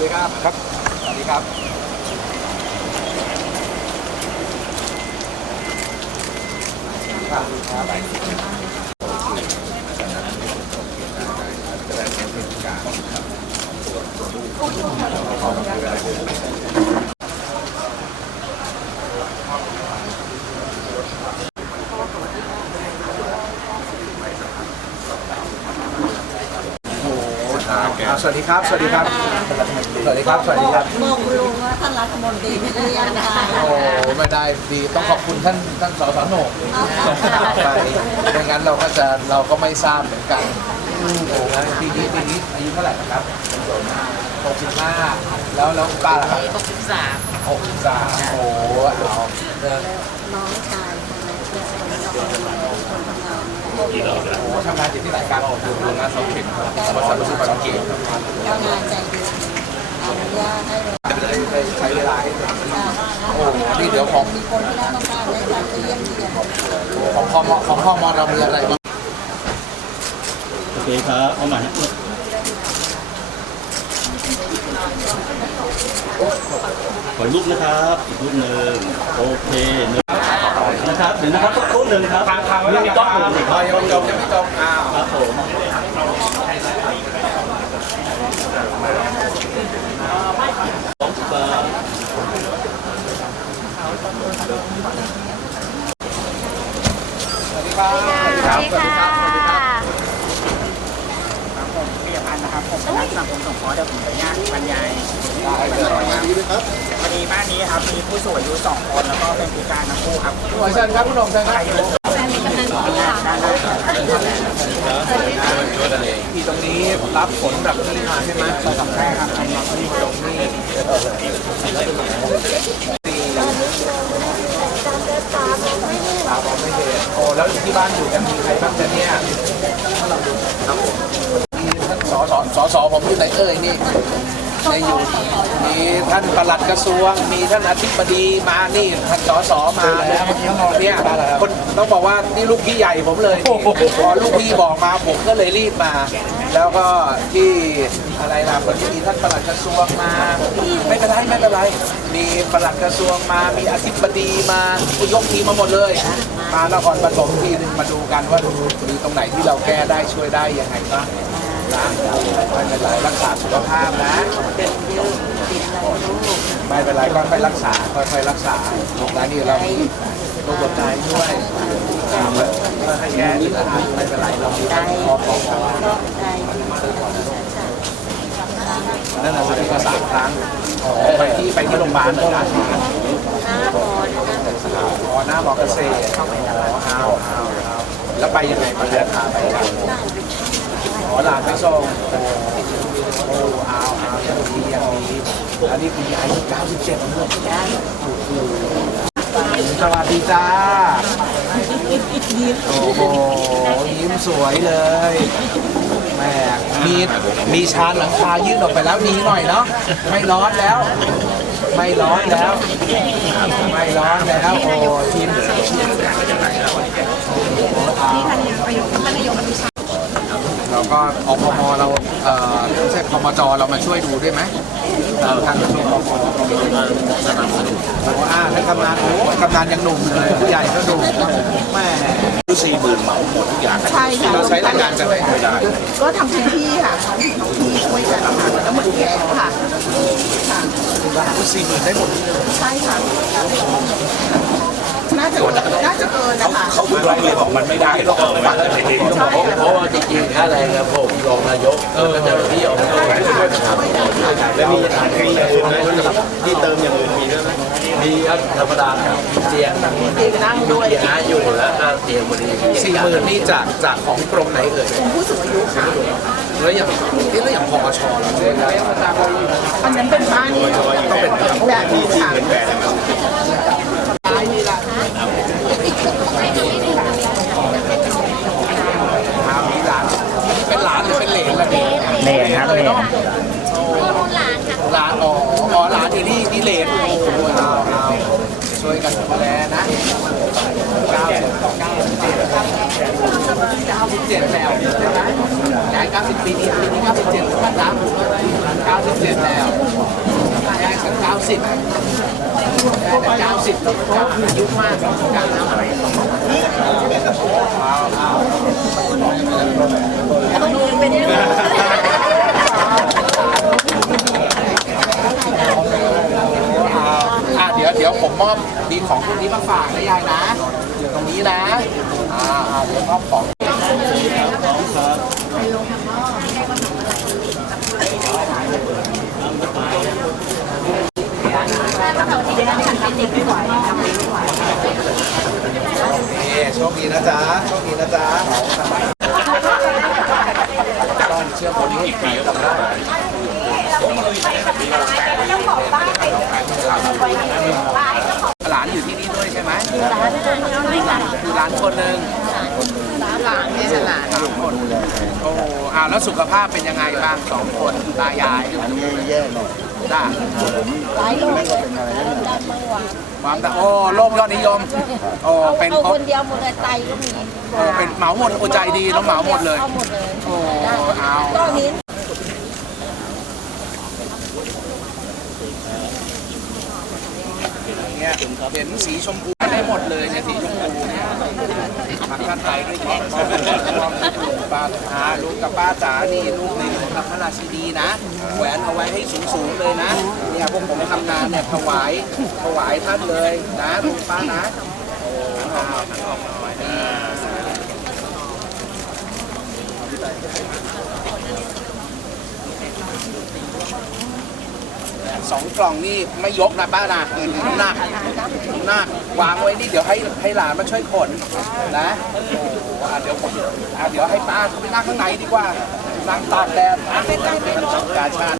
ดีครับ ครับ สวัสดีครับ อ่าสวัสดีครับ สวัสดีครับ สวัสดีครับ สวัสดีครับ บอกคุณลุงว่าท่านรัฐมนตรีไม่ได้ยังค่ะโอ้ไม่ได้ดีต้องขอบคุณท่านท่านสสโหนกส่งข่าวไปไม่งั้นเราก็จะเราก็ไม่ทราบเหมือนกันโอ้โหปีนี้ปีนี้อายุเท่าไหร่นะครับ65แล้วแล้วป้าล่ะครับ63 63โอ้โหเอาเดินน้องชายคนนั้นที่เป็นคนทำงาน โอ้โห ทำงานอยู่ที่ไหนครับอยู่โรงงานเสาเข็มครับริษัทบริษัทบางเกตครับก็งานใจดีอนุญาตให้เราได้ใช้เวลาให้เต็มที่โอ้นี่เดี๋ยวของมีคนที่ได้ต้องการในการไปเยี่ยมเยียนของพมของพมเรามีอะไรบ้างโอเคครับเอาใหม่ขออีกรูปนะครับ อีกรูปหนึ่งโอเคนึ่ง นะครับเดี๋ยวนะครับสักครู่หนึ่งครับมีกล้องหนึ่งอีกคอ๋รัอบยังไม่จบยังไม่จบอ้าวครับผมสองสามสวัสดีครับสวัสดีค่ะผมปิยพันธ์นะครับผมเป็นนักสังคมสงเคราะห์เดี๋ยวผมจะญาตบรรยาย ได้เลยครับพอดีบ้านนี้ครับมีผู้สูงอายุสองคนแล้วก็เป็นพิการทั้งคู่ครับหน่วยเชิญครับคุณหนุ่มเชิญครับอายุด้านหน้าที่ตรงนี้รับผลแบบนี้มาใช่ไหมใช่ครับแรกครับทำรับที่ตรงนี้ตาบอกไม่เห็นโอ้แล้วที่บ้านอยู่กันมีใครบ้างจ๊ะเนี่ยครับผมมีท่านสสสสผมอยู่ไหนเอ่ยนี่ ในอยู่มีท่านประหลัดกระทรวง มีท่านอธิบดีมานี่ท่านสสมาแล้วเนี่ยคนต้องบอกว่านี่ลูกพี่ใหญ่ผมเลยพอลูกพี่บอกมาผมก็เลยรีบมา แล้วก็ที่อะไรล่ะคนที่มีท่านประหลัดกระทรวงมา ไม่เป็นไรไม่เป็นไรมีประหลัดกระทรวงมา มีอธิบดีมายกทีมมาหมดเลยมานครปฐมทีนึงมาดูกันว่ามีตรงไหนที่เราแก้ได้ช่วยได้ยังไงบ้าง นะไม่เป็นไรรักษาสุขภาพนะไม่เป็นไรค่อยๆรักษาค่อยๆรักษาแล้วนี่เรามีโรคหัวใจด้วยค่อยๆแก้ทีละอันไม่เป็นไรเรามีพอคอคอนั่นแหละที่ก็สามครั้งไปที่ไปที่โรงพยาบาลเลยนะหน้าบอนะคะอ๋อหน้าบอเกษตรอ๋ออ้าวอ้าวอ้าวแล้วไปยังไงมาเดินทาไปกัน อ๋อหลานไปส่งโอ้อ้าวอ้าวอย่างนี้อย่างนี้แล้วนี่คืออายุ97แล้วจ้าสวัสดีจ้า โอ้โหยิ้มสวยเลยแหม่มีมีชานหลังคายื่นออกไปแล้วมีหน่อยเนาะไม่ร้อนแล้ว ไม่ร้อนแล้ว ไม่ร้อนแล้วโอ้ทีมเราก็อ พมเราเอ่อไม่ใช่พมจเรามาช่วยดูด้วยไหมเราทางกระทรวงพมโอ้อ่าท่านกำนันโอ้กำนันยังหนุ่มเลยผู้ใหญ่ก็ดูแม่สี่หมื่นเหมาหมดทุกอย่างใช่ค่ะเราใช้แรงงานกันไหนไม่ได้ก็ทำพื้นที่ค่ะท้องถิ่นท้องที่ช่วยกันค่ะแล้วหมดแก้วค่ะสี่หมื่นได้หมดใช่ค่ะ น่าจะน่าจะเกินนะคะ เขาร้องเรียนบอกมันไม่ได้หรอกฟังแล้วไม่ดีใช่ค่ะเพราะว่าจริงๆค่าแรงครับผมรองนายกก็จะที่ออกมาแล้วมีอย่างอื่นไหมที่เติมอย่างอื่นมีด้วยไหมมีครับธรรมดาครับเตียงนั่งเด็กนั่งด้วยเตียงหาอยู่แล้วก็เตียงพอดีสี่หมื่นนี่จากจากของกรมไหนเอ่ยผู้สูงอายุค่ะแล้วอย่างเอ๊ะแล้วอย่างพอชเราใช่ไหมอันนั้นเป็นบ้านต้องเป็นแบบนี้ค่ะถามมีหลานเป็นหลานหรือเป็นเหลนล่ะเนี่ย เหลนครับเหลน หลานอ๋ออ๋อหลานที่นี่นี่เหลนโอ้โหเอาเอาช่วยกันดูแลนะเก้าสิบเก้าสิบเจ็ดเก้าสิบเจ็ดแล้วใช่ไหมยายเก้า สิบปีนี้ปีนี้เก้าสิบเจ็ดท่านรับเก้าสิบเจ็ดแล้วสิบเก้าสิบก็อายุมากเหมือนกันนะอ่าเดี๋ยวเดี๋ยวผมมอบมีของพวกนี้มาฝากนะยายนะอยู่ตรงนี้นะ อ่าเดี๋ยวมอบของ นี่โชคดีนะจ๊ะโชคดีนะจ๊ะต้องเชื่อคนนี้อีกปีจำได้หลานอยู่ที่นี่ด้วยใช่ไหมคือหลานคนหนึ่ง หลานเนี่ยจะหลาน สามคนโอ้อ่าแล้วสุขภาพเป็นยังไงบ้างสองคนตายายอันนี้แย่หน่อยจ้าหลายโรคดันเบาหวานความดันโอ้โรคยอดนิยมโอ้เป็นเอาเพราะคนเดียวหมดเลยไตก็มีเออเป็นเหมาหมดโอใจดีแล้วเหมาหมดเลย เอาหมดเลยโอ้เอาก็นี้เนี่ยเห็นสีชมพูได้หมดเลยเนี่ยสีชมพูเนี่ย พักชาติไทยด้วยแข่งลุงป้าอาลุงกับป้าจ๋านี่ลูกในหลวงกับพระราชินีนะแหวนเอาไว้ให้สูงๆเลยนะเนี่ยพวกผมทำงานเนี่ยถวายถวายท่านเลยนะลุงป้านะโอ้อ้าวท่านออกหน่อย สองกล่องนี่ไม่ยกนะป้านะน้ำหนักน้ำหนักวางไว้นี่เดี๋ยวให้ให้หลานมาช่วยขนนะโอ้โหอะเดี๋ยวผมอะเดี๋ยวให้ป้าเขาไปนั่งข้างในดีกว่านั่งตากแดดอะเป็นกาชาติ